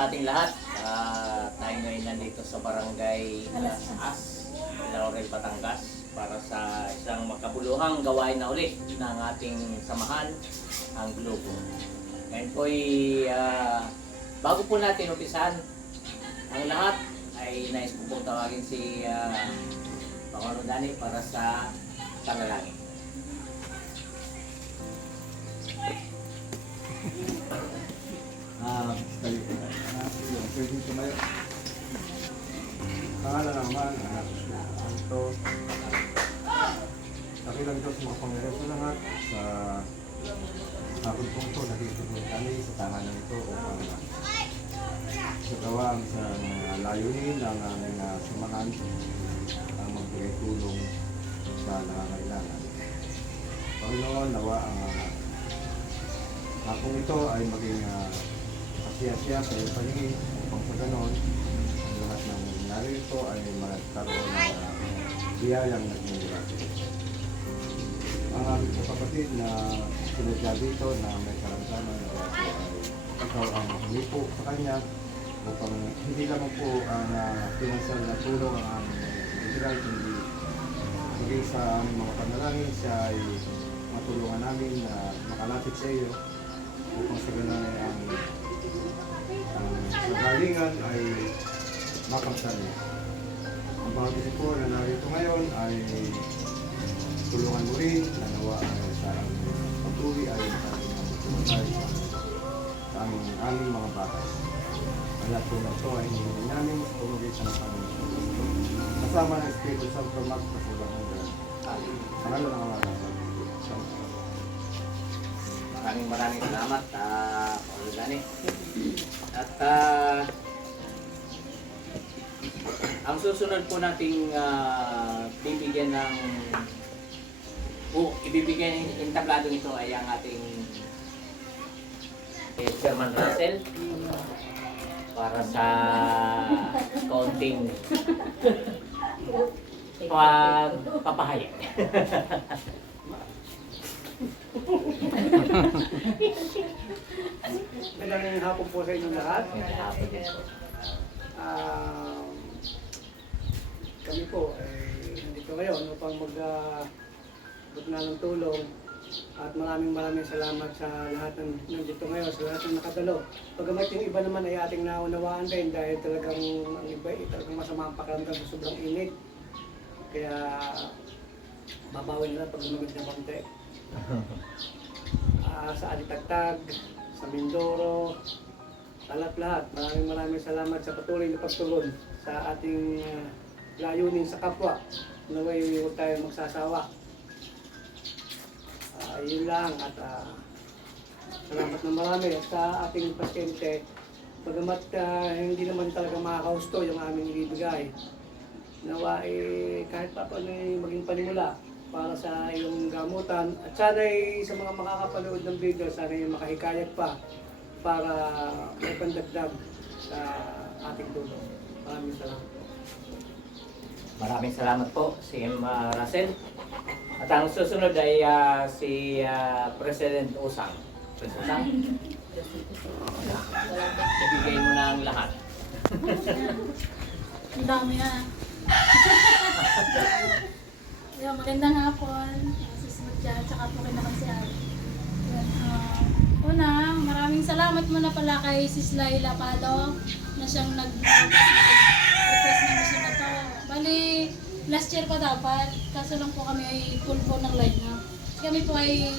sa ating lahat. Tayo ngayon nandito sa barangay As, Laurel, Batangas para sa isang makabuluhang gawain na ulit ng ating samahan, ang Globo. Ngayon po bago po natin umpisan ang lahat ay nais ko pong tawagin si Pangulong Dani para sa panalangin. Pwede tumayo. Pangalan ng Ama, ng Anak, ng Ito. Dakilang Diyos makapangyarihan sa lahat. Sa hapon po ito, nakikita kami sa tahanan ito upang sa gawang sa layunin ng aming samahan ang magbigay tulong sa nangangailangan. Panginoon, nawa ang hapong ito ay maging siya sa iyong paligid upang sa ganon ang lahat ng nangyari ito ay magkaroon ng biyayang nagmumulati. Ang aming kapatid na sinadya dito na may karamdaman na ay ikaw ang humipo sa kanya upang hindi lamang po ang pinansal na tulong ang aming ibigay, kundi maging sa aming mga panalangin siya ay matulungan namin na makalapit sa iyo upang sa ganon ay ang kagalingan ay makamtan niya. Ang mga bisip ko na narito ngayon ay tulungan mo rin na nawa sa patuloy ay matulungan sa aming mga batas. Ang lahat po na ito ay hindi namin sa pamagitan ng Panginoon. Kasama ng Espiritu Santo magpasulang ng Diyos. Panalo ng mga Maraming salamat, Pangulong Dani. At ang susunod po nating bibigyan ng ibibigyan ng tabladong ito ay ang ating Chairman Russell para sa kaunting papahayag. Magandang hapon po sa inyong lahat. Kami po nandito ngayon upang mag-abot na ng tulong at maraming salamat sa lahat ng nandito ngayon, sa lahat ng nakadalo. Pagamat yung iba naman ay ating naunawaan din dahil talagang ang iba ay talagang masama ang pakiramdam sa sobrang init. Kaya babawin na pag lumamig na konti. Sa Alitagtag, sa Mindoro, sa lahat. Maraming salamat sa patuloy na pagtugon sa ating layunin sa kapwa. Naway huwag tayo magsasawa. Yun lang at salamat na marami at sa ating pasyente. Bagamat hindi naman talaga makakahusto yung aming ibibigay. Nawa kahit pa paano maging panimula para sa iyong gamutan at sana'y sa mga makakapanood ng video, sana'y makahikayat pa para may pandagdag sa ating tulong. Maraming salamat po. Maraming salamat po, si Russell. At ang susunod ay si President Usang. President Usang, ibigay mo na ang lahat. Ang dami na. Magandang hapon. Susunod dyan, tsaka po kayo naman si Ari. Una, maraming salamat muna pala kay Sis Laila Palo na siyang nag-request ng mission na to. Bali, last year pa dapat, kaso lang po kami ay full po ng line-up. Kami po ay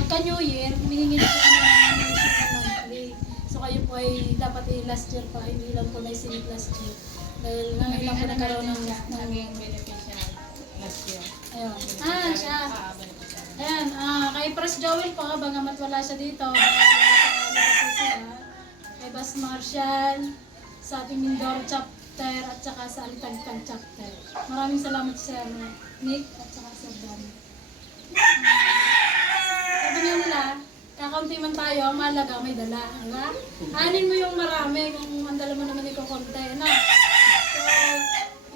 pagka-New Year, humihingi na po kami ng mission na monthly. So kayo po ay dapat last year pa, hindi lang po naisinip last year. Dahil ngayon lang po nagkaroon ng beneficial last year. ayun. Siya. Ayan, kay Pres Joel po, bagamat wala siya dito, kay Bas Marshall, sa ating Mindoro chapter, at saka sa Alitagtag chapter. Maraming salamat sa Nick at saka sa Dan. Sabi nga nila, kakaunti man tayo, ang mahalaga may dala. Diba? Anin mo yung marami kung ang dala mo naman ikaw konti. No? So,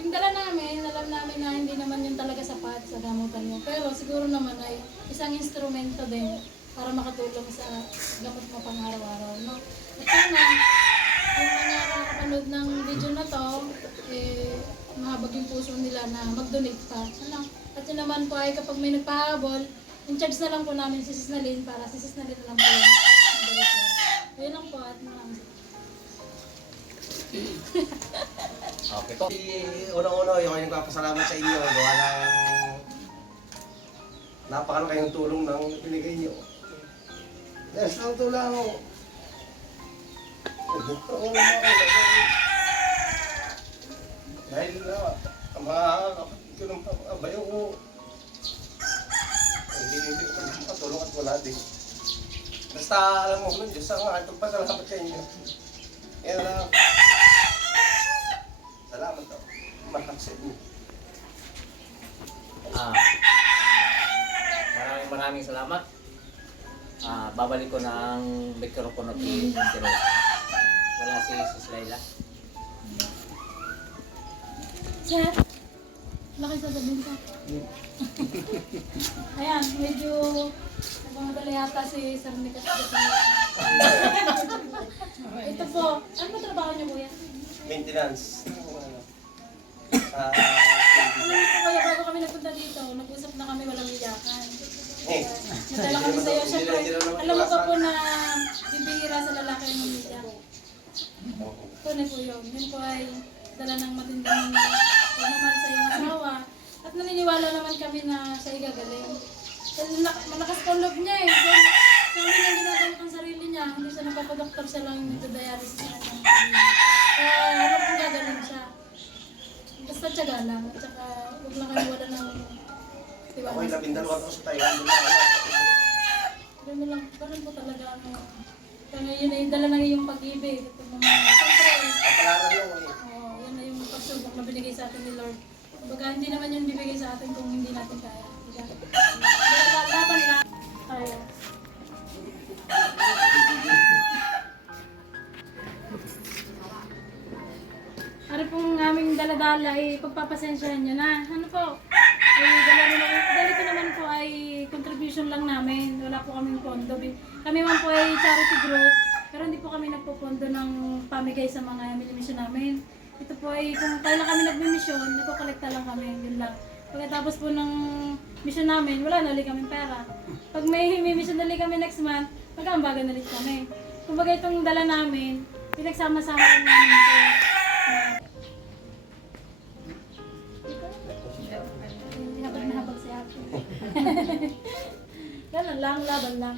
yung dala namin, alam namin na hindi naman yun talaga sapat sa gamutan mo. Pero siguro naman ay isang instrumento din para makatulong sa gamot mo pang araw-araw, no? At sana, yung mga nakakapanood ng video na to, mahabag yung puso nila na mag-donate pa. Ano? At yun naman po ay kapag may nagpahabol, in-charge na lang po namin si Sis Nalin para si Sis Nalin na lang po yung mag-donate. Yun lang po at maraming. Okay po. Unang-una, yung ay nagpapasalamat sa inyo. Gawa ng napakalaki yung tulong ng pinigay niyo. Yes, ang tulong mo. Dahil na, ang mga kapatid ko ng abayo ko, hindi ko makatulong at wala din. Basta alam mo nun, Diyos ang atong pasalamat sa inyo. Yan lang. Salamat daw. Maraming inyo. Maraming salamat. Babalik ko ng mikropono kay Sis Rose. Wala si Sis Laila. Chat. Laki sa sabihin ka. Ayan, medyo nagmamadali yata si Sir Nikas. Ito po, ano ba trabaho niyo kuya? Maintenance. Alam niyo po kaya bago kami nagpunta dito, nag-usap na kami walang iyakan. Nadala kami sa iyo. Siyempre, alam mo pa po na bibihira sa lalaki ang umiiyak. Tunay po yun. Yun po ay dala ng matindang pagmamahal sa iyong asawa. At naniniwala naman kami na siya ay gagaling. Malakas po ang loob niya eh. Sabi niya ginagamit ang sarili niya. Hindi siya nagpapadoktor, siya lang nagda-dialysis niya ng sarili. Alam kong gagaling siya. Basta tiyaga lang. At saka huwag lang kayo wala ng tiwala. Ako'y 12 taon sa Taiwan. Ganun lang, ganun po talaga ano. Kaya ngayon ay dala ng iyong pag-ibig. Ito mga, siyempre, Kapalaran lang eh. yan na yung pagsubok na binigay sa atin ni Lord. Kumbaga, hindi naman yun bibigay sa atin kung hindi natin kaya. Diba? Laban lang tayo. Ano pong aming daladala ay pagpapasensyahan nyo na. Ano po? Dahil ito naman po ay contribution lang namin. Wala po kaming pondo. Kami man po ay charity group. Pero hindi po kami nagpo-pondo ng pamigay sa mga mini-mission namin. Ito po ay kung kailan kami nagmi-mission, nagko-kolekta lang kami. Yun lang. Pagkatapos po ng mission namin, wala na ulit kaming pera. Pag may mission na ulit kami next month, mag-aambagan na ulit kami. Kumbaga itong dala namin, pinagsama-sama lang namin ito. Habang nahabag si Ate. Ganun lang, laban lang.